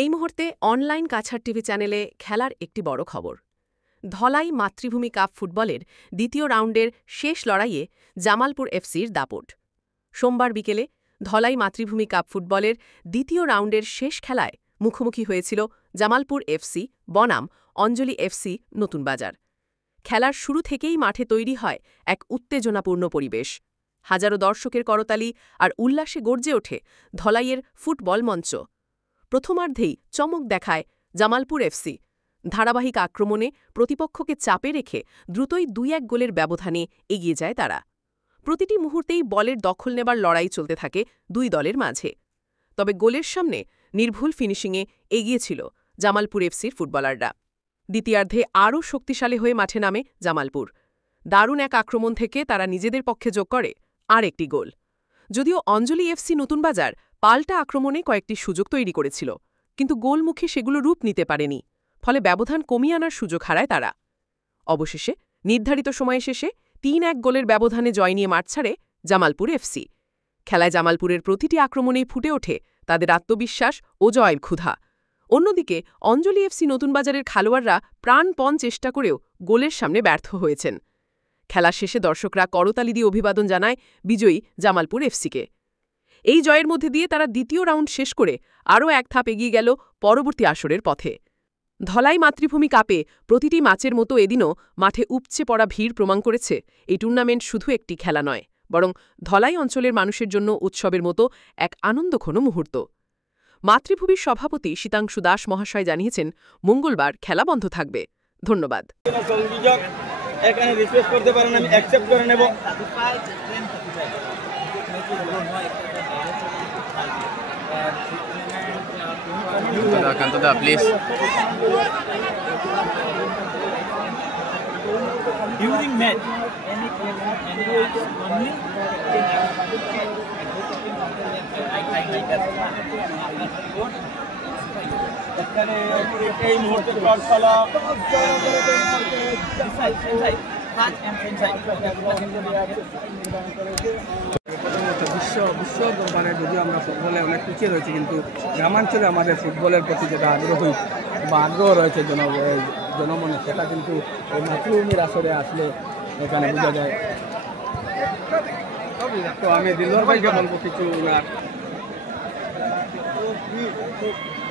এই মুহূর্তে online Cachar TV চ্যানেলে খেলার একটি বড় খবর। ধলাই মাতৃভূমি কাপ ফুটবলের দ্বিতীয় রাউন্ডের শেষ লড়াইয়ে জামালপুর এফসির দাপট। সোমবার বিকেলে ধলাই মাতৃভূমি কাপ ফুটবলের দ্বিতীয় রাউন্ডের শেষ খেলায় মুখোমুখি হয়েছিল জামালপুর এফসি বনাম অঞ্জলি এফসি নতুন বাজার। খেলার শুরু থেকেই মাঠে তৈরি হয় এক উত্তেজনাপূর্ণ পরিবেশ। হাজারো দর্শকের করতালি আর উল্লাসে গর্জে ওঠে ধলাইয়ের ফুটবল মঞ্চ। প্রথমার্ধেই চমক দেখায় জামালপুর এফসি। ধারাবাহিক আক্রমণে প্রতিপক্ষকে চাপে রেখে দ্রুতই ২-১ গোলের ব্যবধানে এগিয়ে যায় তারা। প্রতিটি মুহূর্তেই বলের দখল নেবার লড়াই চলতে থাকে দুই দলের মাঝে। তবে গোলের সামনে নির্ভুল ফিনিশিংয়ে এগিয়েছিল জামালপুর এফসির ফুটবলাররা। দ্বিতীয়ার্ধে আরও শক্তিশালী হয়ে মাঠে নামে জামালপুর। দারুণ এক আক্রমণ থেকে তারা নিজেদের পক্ষে যোগ করে আর একটি গোল। যদিও অঞ্জলি এফসি নতুন বাজার পাল্টা আক্রমণে কয়েকটি সুযোগ তৈরি করেছিল, কিন্তু গোলমুখে সেগুলো রূপ নিতে পারেনি। ফলে ব্যবধান কমিয়ে আনার সুযোগ হারায় তারা। অবশেষে নির্ধারিত সময় শেষে ৩-১ গোলের ব্যবধানে জয় নিয়ে মাঠ ছাড়ে জামালপুর এফসি। খেলায় জামালপুরের প্রতিটি আক্রমণেই ফুটে ওঠে তাদের আত্মবিশ্বাস ও জয়ের ক্ষুধা। অন্যদিকে অঞ্জলি এফসি নতুন বাজারের খেলোয়াড়রা প্রাণপণ চেষ্টা করেও গোলের সামনে ব্যর্থ হয়েছেন। খেলা শেষে দর্শকরা করতালি দিয়ে অভিবাদন জানায় বিজয়ী জামালপুর এফসিকে। এই জয়ের মধ্যে দিয়ে তারা দ্বিতীয় রাউন্ড শেষ করে আরও এক ধাপ এগিয়ে গেল পরবর্তী আসরের পথে। ধলাই মাতৃভূমি কাপে প্রতিটি ম্যাচের মতো এদিনও মাঠে উপচে পড়া ভিড় প্রমাণ করেছে এই টুর্নামেন্ট শুধু একটি খেলা নয়, বরং ধলাই অঞ্চলের মানুষের জন্য উৎসবের মতো এক আনন্দঘন মুহূর্ত। মাতৃভূমির সভাপতি শীতাংশু দাস মহাশয় জানিয়েছেন, মঙ্গলবার খেলা বন্ধ থাকবে। ধন্যবাদ। এখানে রিকোয়েস্ট করতে পারেন, আমি অ্যাকসেপ্ট করে নেব। Cantada, please. During match, এখানে এই মুহূর্তে খেলা বিশ্ব দরবারে যদিও আমরা ফুটবলে অনেক পিছিয়ে রয়েছি, কিন্তু গ্রামাঞ্চলে আমাদের ফুটবলের প্রতি যেটা আগ্রহ রয়েছে জনমনে, সেটা কিন্তু এই মাতৃভূমির আসরে আসলে এখানে বোঝা যায়। তো আমি দিলওয়ার ভাইকে বলবো কিছু ওনার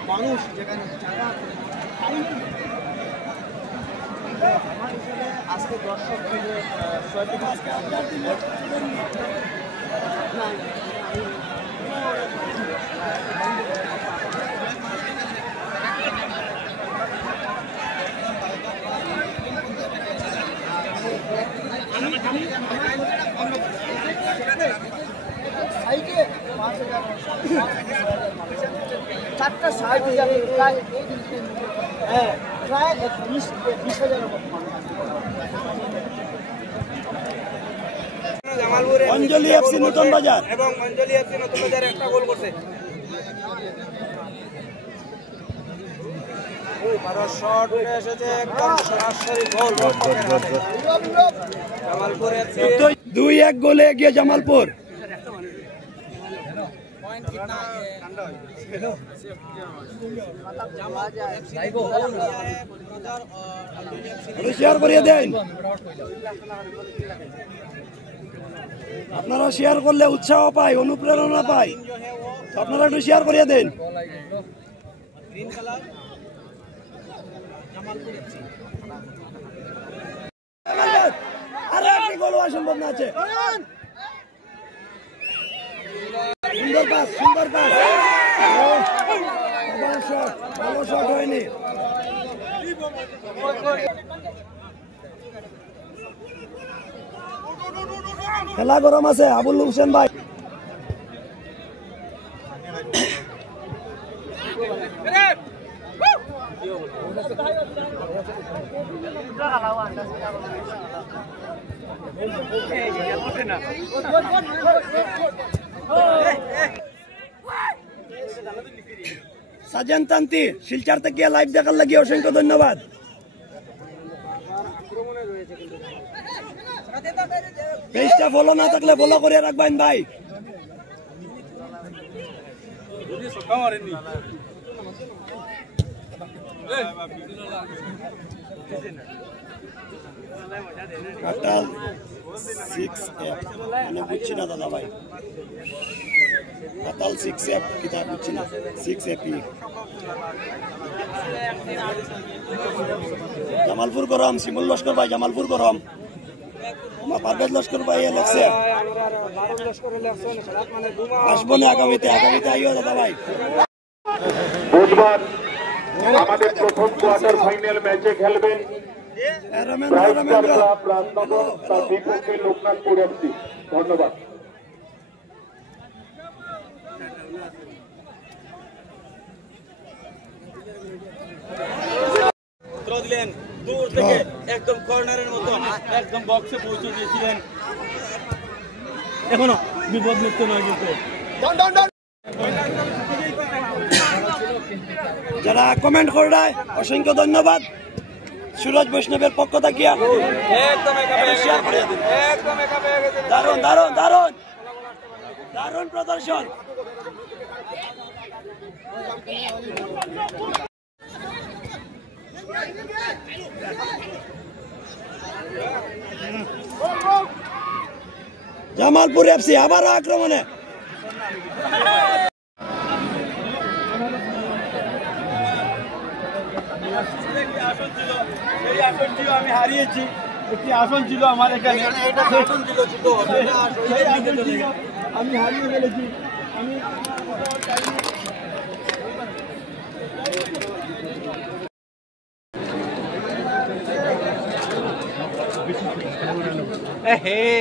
মানুষ যেখানে আজকে দর্শক থেকে চারটা সাইড প্রায় 20,000 অঞ্জলি এফসি নতুন বাজার এবং অঞ্জলি এফসি নতুন বাজার একটা গোল করছে। শট এসেছে, একদম সরাসরি গোল। জামালপুর এফসি 2-1 গোলে এগিয়ে জামালপুর। শেয়ার করিয়ে দেন, আপনারা শেয়ার করলে উৎসাহ পাই, অনুপ্রেরণা পাই। আপনারা একটু শেয়ার করিয়ে দেন। আরে একটি গোল হওয়া সম্ভব না আছে। সুন্দর পাস, সুন্দর পাস, ভালো শট হয়নি। খেলা গরম আছে। আবুল হোসেন ভাই সাজেন তান্তি শিলচর থেকে লাইভ দেখার লাগি অসংখ্য ধন্যবাদ। পেজটা ফলো না থাকলে ফলো করে রাখবেন ভাই। কাটাল 6F মানে বুঝছি না দাদা ভাই কাটাল 6F কিতা বুঝছি না 6F জামালপুর গরম শিমুল লস্কর ভাই জামালপুর গরম আমার পারভেজ লস্কর ভাই লেখছে আসবো না আগামীতে আইও দাদা ভাই বুধবার আমাদের প্রথম কোয়ার্টার ফাইনাল ম্যাচে খেলবেন ক্লাব রাজনগর তার বিপক্ষে লোকনাথপুর এফসি। ধন্যবাদ। দিলেন দূর থেকে একদম কর্নারের মতো একদম বক্সে পৌঁছে দিয়েছিলেন। এখনো বিপদ মুক্ত নয় কিন্তু যারা কমেন্ট করলায় অসংখ্য ধন্যবাদ। সুরজ বৈষ্ণবের পক্ষ থাকিয়া দারুণ দারুণ দারুণ দারুণ প্রদর্শন। জামালপুর এফসি আবারও আক্রমণে আমি হারিয়েছি। একটি আসন ছিল আমার এখানে, আমি হারিয়ে ফেলেছি।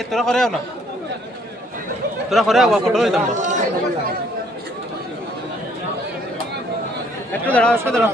তোরা করে না, তোরা করে ফটো নিতাম না। একটু দাঁড়াও, একটু দাঁড়াও।